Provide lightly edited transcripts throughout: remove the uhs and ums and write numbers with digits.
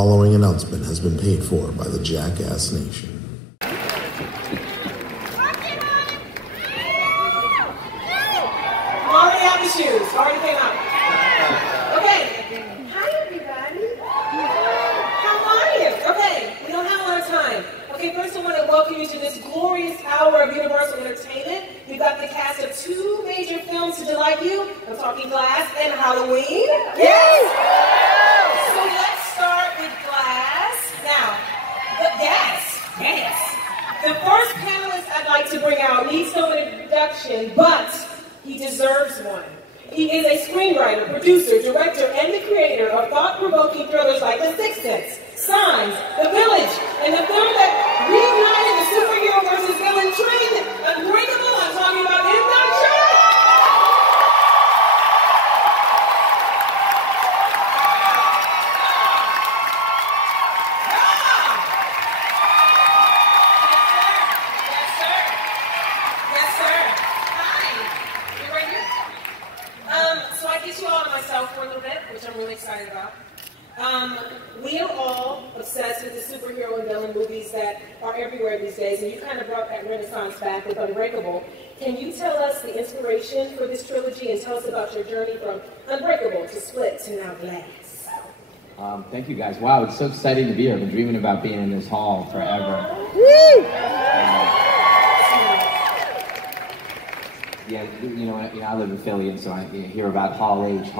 following announcement has been paid for by the Jackass Nation. Already have the shoes. Already came out. Okay. Hi, everybody. How are you? Okay. We don't have a lot of time. Okay, first I want to welcome you to this glorious hour of Universal Entertainment. We've got the cast of two major films to delight you. I'm talking Glass and Halloween. Yes! So let's start with Glass. Now, yes. The first panelist I'd like to bring out needs no introduction, but he deserves one. He is a screenwriter, producer, director, and the creator of thought-provoking thrillers like The Sixth Sense, Signs, The Village, and the film that reunited the superhero versus villain trend, Unbreakable. I'm talking about M. Night Shyamalan. Yes, sir. Hi. You right here? So I get you all to myself for a little bit, which I'm really excited about. We are all obsessed with the superhero and villain movies that are everywhere these days, and you kind of brought that renaissance back with Unbreakable. Can you tell us the inspiration for this trilogy and tell us about your journey from Unbreakable to Split to now Glass? Thank you guys. Wow, it's so exciting to be here. I've been dreaming about being in this hall forever. Yeah, I live in Philly, and so I hear about Hall H.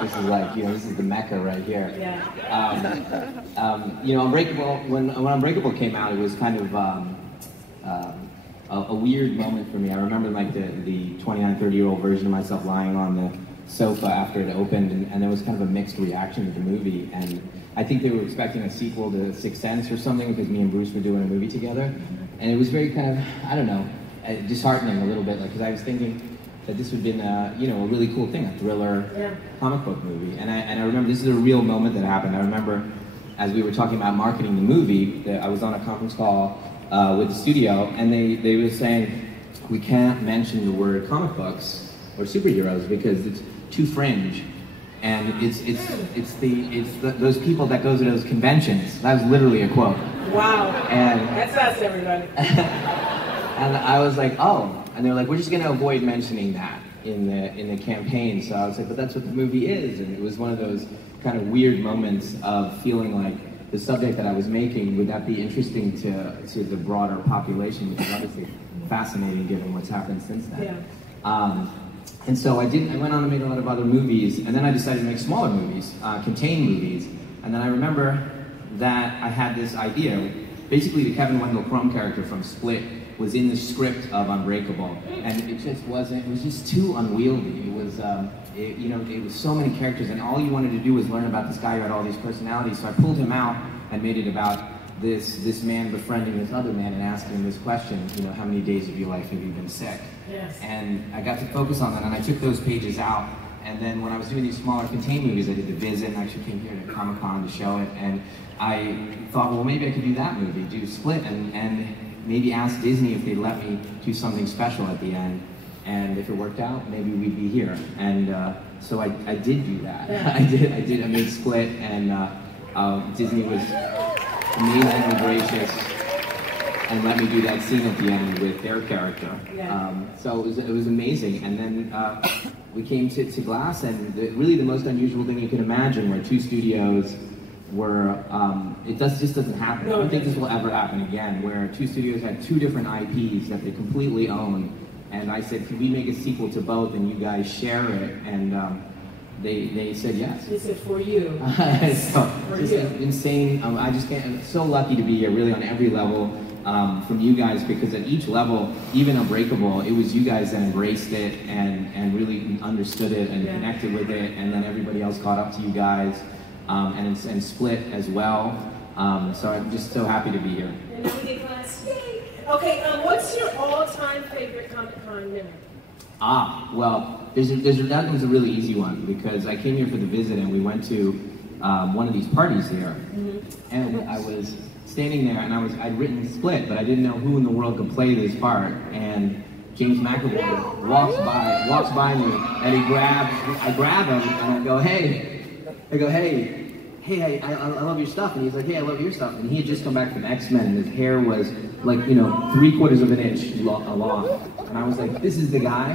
This is like, this is the Mecca right here. Yeah. Unbreakable. When Unbreakable came out, it was kind of a weird moment for me. I remember like the 29, 30-year-old version of myself lying on the sofa after it opened, and there was kind of a mixed reaction to the movie. And I think they were expecting a sequel to Sixth Sense or something because me and Bruce were doing a movie together, and it was very kind of, I don't know, disheartening a little bit, because I was thinking that this would have been a really cool thing, a thriller comic book movie. And I remember this is a real moment that happened. I remember as we were talking about marketing the movie, that I was on a conference call with the studio, and they were saying we can't mention the word comic books or superheroes because it's too fringe, and it's those people that go to those conventions. That was literally a quote. Wow. And that's us, everybody. And I was like, oh, and they're like, we're just going to avoid mentioning that in the campaign. So I was like, but that's what the movie is. And it was one of those kind of weird moments of feeling like the subject that I was making, would that be interesting to the broader population, which is obviously fascinating given what's happened since then. Yeah. And so I went on to make a lot of other movies, and then I decided to make smaller movies, contained movies. And then I remember that I had this idea. Basically, the Kevin Wendell Crumb character from Split was in the script of Unbreakable, and it just wasn't. It was just too unwieldy. It was, it was so many characters, and all you wanted to do was learn about this guy who had all these personalities. So I pulled him out and made it about this man befriending this other man and asking him this question. How many days of your life have you been sick? Yes. And I got to focus on that, and I took those pages out. And then when I was doing these smaller contained movies, I did The Visit, and I actually came here to Comic-Con to show it. And I thought, well, maybe I could do that movie, do Split, and maybe ask Disney if they'd let me do something special at the end. And if it worked out, maybe we'd be here. And so I did do that. Yeah. I made Split, and Disney was amazingly gracious and let me do that scene at the end with their character. Yeah. So it was amazing. And then we came to Glass, and really the most unusual thing you can imagine, where two studios were, just doesn't happen. I don't think this will ever happen again, where two studios had two different IPs that they completely own. And I said, could we make a sequel to both and you guys share it? And they said yes. They said for you. So, for just you. Insane. I'm so lucky to be here, really, on every level from you guys, because at each level, even Unbreakable, it was you guys that embraced it and really understood it and connected with it, and then everybody else caught up to you guys, and Split as well. So I'm just so happy to be here. And now we get Glass. Yay! Okay, what's your all-time favorite Comic-Con memory? Well, that was a really easy one, because I came here for The Visit, and we went to one of these parties here, and I was standing there, and I'd written Split, but I didn't know who in the world could play this part, and James McAvoy walks by me, and I grab him, and I go, hey, hey, I love your stuff. And he's like, hey, I love your stuff. And he had just come back from X-Men, and his hair was like, you know, 3/4 of an inch long. And I was like, this is the guy,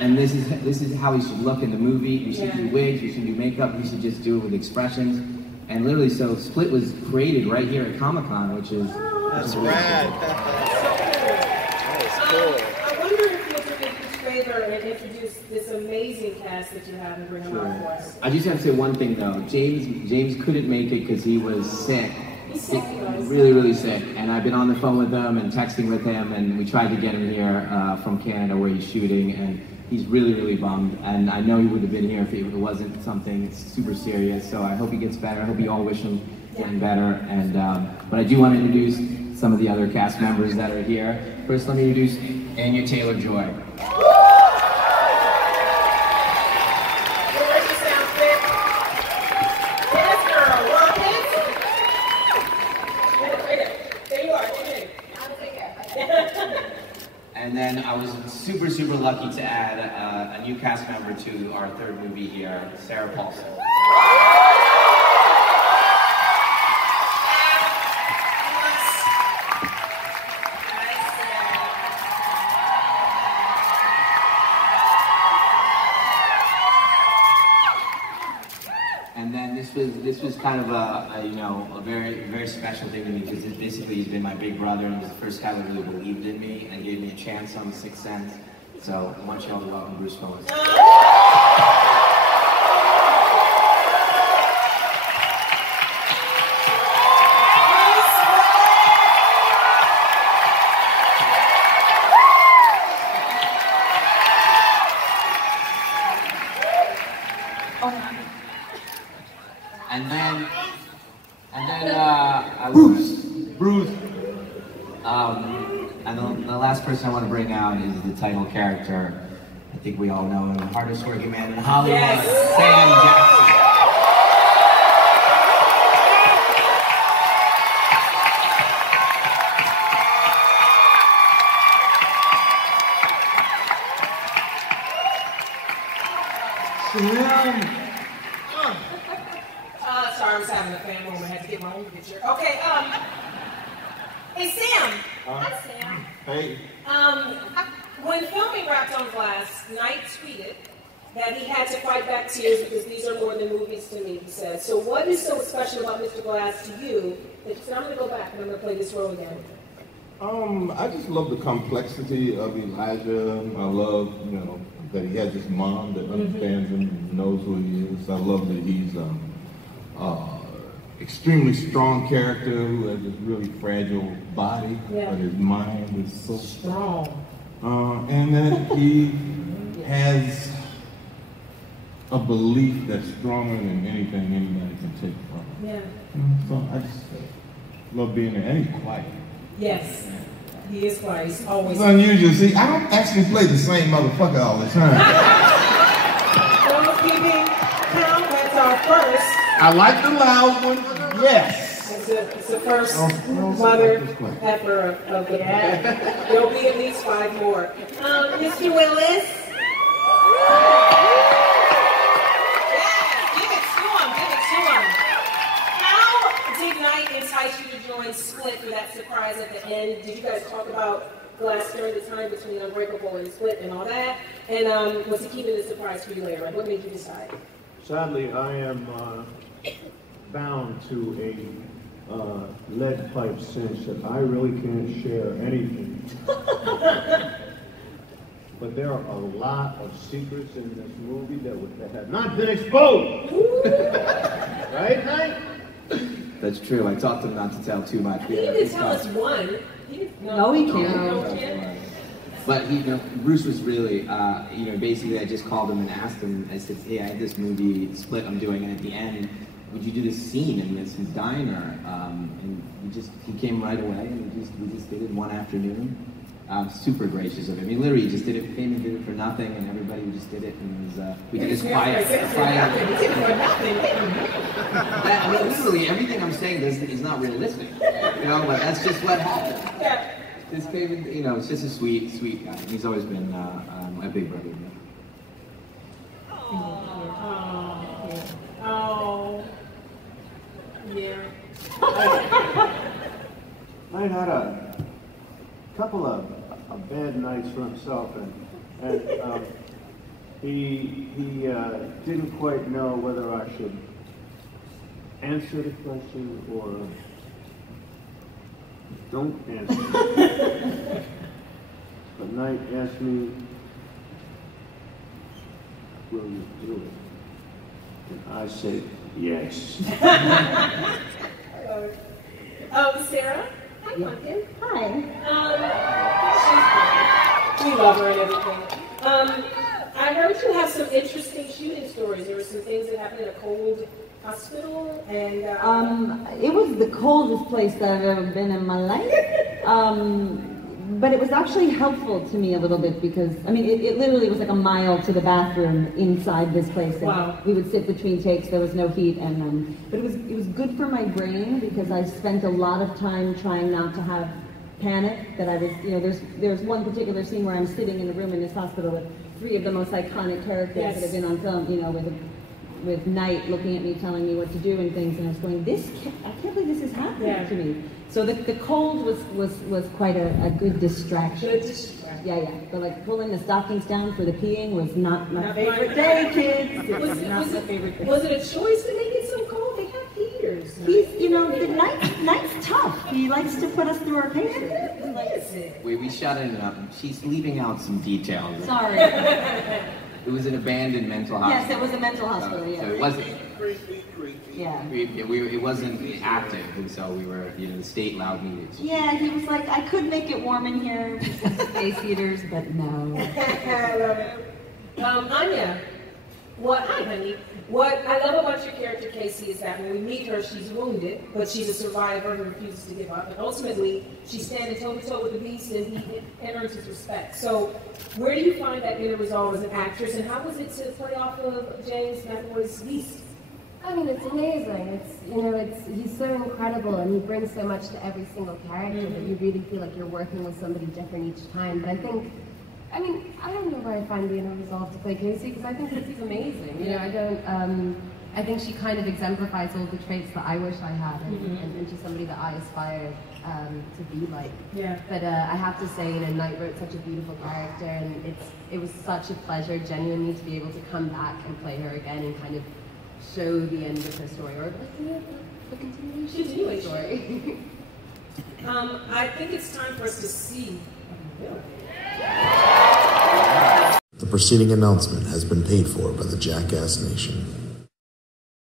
and this is how he should look in the movie. We should do wigs, we should do makeup, we should just do it with expressions. And literally, so Split was created right here at Comic-Con, which is... That's rad. That is cool. I wonder if you'll do me a favor and introduce this amazing cast that you have and bring them out for us. I just have to say one thing, though. James couldn't make it because he was sick. He's sick, guys. Really, really sick. And I've been on the phone with him and texting with him, and we tried to get him here from Canada where he's shooting, and he's really, really bummed. And I know he would have been here if it wasn't something super serious. So I hope he gets better. I hope you all wish him getting better. And but I do want to introduce some of the other cast members that are here. First, let me introduce Anya Taylor-Joy. And then I was super, super lucky to add a new cast member to our third movie here, Sarah Paulson. And then this was kind of a very, very special thing to me, because basically he's been my big brother, and he was the first guy that really believed in me and gave me a chance on The Sixth Sense. So I want you all to welcome Bruce Willis. Bruce. And the last person I want to bring out is the title character. I think we all know him, the hardest working man in Hollywood, yes. Sam Jackson. Sorry, I was having a fan moment. I had to get my own picture. Okay, hey Sam. Hi Sam. Hey. When filming Wrapped on Glass, Knight tweeted that he had to fight back tears because these are more than movies to me, he said. So what is so special about Mr. Glass to you that you said, I'm going to go back and I'm going to play this role again? I just love the complexity of Elijah. I love, that he has this mom that understands him and knows who he is. I love that he's extremely strong character who has this really fragile body, but his mind is so strong. And that he has a belief that's stronger than anything anybody can take from him. Yeah. So I just love being there. And he's quiet. Yes. He is quiet. He's always. It's unusual. See, I don't actually play the same motherfucker all the time. Keeping count, that's our first. I like the loud one. Yes. It's the first mother effer of the band. There'll be at least 5 more. Mr. Willis. Give it to him. How did Knight entice you to join Split for that surprise at the end? Did you guys talk about Glass during the time between Unbreakable and Split and all that? And was he keeping the surprise for you later? What made you decide? Sadly, I am bound to a lead pipe cinch that I really can't share anything. But there are a lot of secrets in this movie that have not been exposed. Right, Knight? That's true. I taught him not to tell too much. He didn't tell us one. No, he can't. But Bruce was really, basically I just called him and asked him. I said, hey, I had this movie Split I'm doing, and at the end, would you do this scene in this diner? And he came right away, and we just did it in one afternoon. Super gracious of him. He literally just did it, came and did it for nothing, and everybody just did it, and it was, we did this quiet. Literally everything I'm saying is not realistic, but that's just what happened. This Kevin, it's just a sweet, sweet guy. He's always been a big brother to me. Yeah. Knight had a couple of bad nights for himself, and he didn't quite know whether I should answer the question or don't answer. But Knight asked me, will you do it? And I said, yes. Sarah? Hi, Pumpkin. Hi. She's great. We love her and everything. I heard you have some interesting shooting stories. There were some things that happened in a cold hospital, and it was the coldest place that I've ever been in my life. But it was actually helpful to me a little bit because, I mean, it literally was like a mile to the bathroom inside this place. And wow. We would sit between takes, there was no heat, and but it was good for my brain because I spent a lot of time trying not to have panic, that I was, you know, there's one particular scene where I'm sitting in a room in this hospital with 3 of the most iconic characters yes. that have been on film, you know, with Knight looking at me, telling me what to do and things, and I was going, I can't believe this is happening to me. So the cold was quite a good distraction. Good distraction. Yeah. But like pulling the stockings down for the peeing was not my favorite day, kids. It was not my favorite day. Was it a choice to make it so cold? They have heaters. He's, you know, the Knight's tough. He likes to put us through our paces. We shot it up. She's leaving out some details. Sorry. It was an abandoned mental hospital. Yes, it was a mental hospital, yeah. So it wasn't. Yeah. It wasn't active, and so we were, you know, the state allowed me to. Yeah, he was like, I could make it warm in here with some space heaters, but no. I love it. Anya, hi, honey. What I love about your character, Casey, is that when we meet her, she's wounded, but she's a survivor who refuses to give up. And ultimately, she's standing toe-to-toe with the beast, and he earns his respect. So, where do you find that inner resolve as an actress, and how was it to play off of James McAvoy's beast? I mean, it's amazing. He's so incredible, and he brings so much to every single character that you really feel like you're working with somebody different each time. But I don't know where I find the inner resolve to play Casey, because I think Casey's amazing. You know, I think she kind of exemplifies all the traits that I wish I had, and she's somebody that I aspire to be like. Yeah. But I have to say, you know, Knight wrote such a beautiful character, and it was such a pleasure, genuinely, to be able to come back and play her again and kind of show the end of her story, or the continuation of the story. I think it's time for us to see. The preceding announcement has been paid for by the Jackass Nation.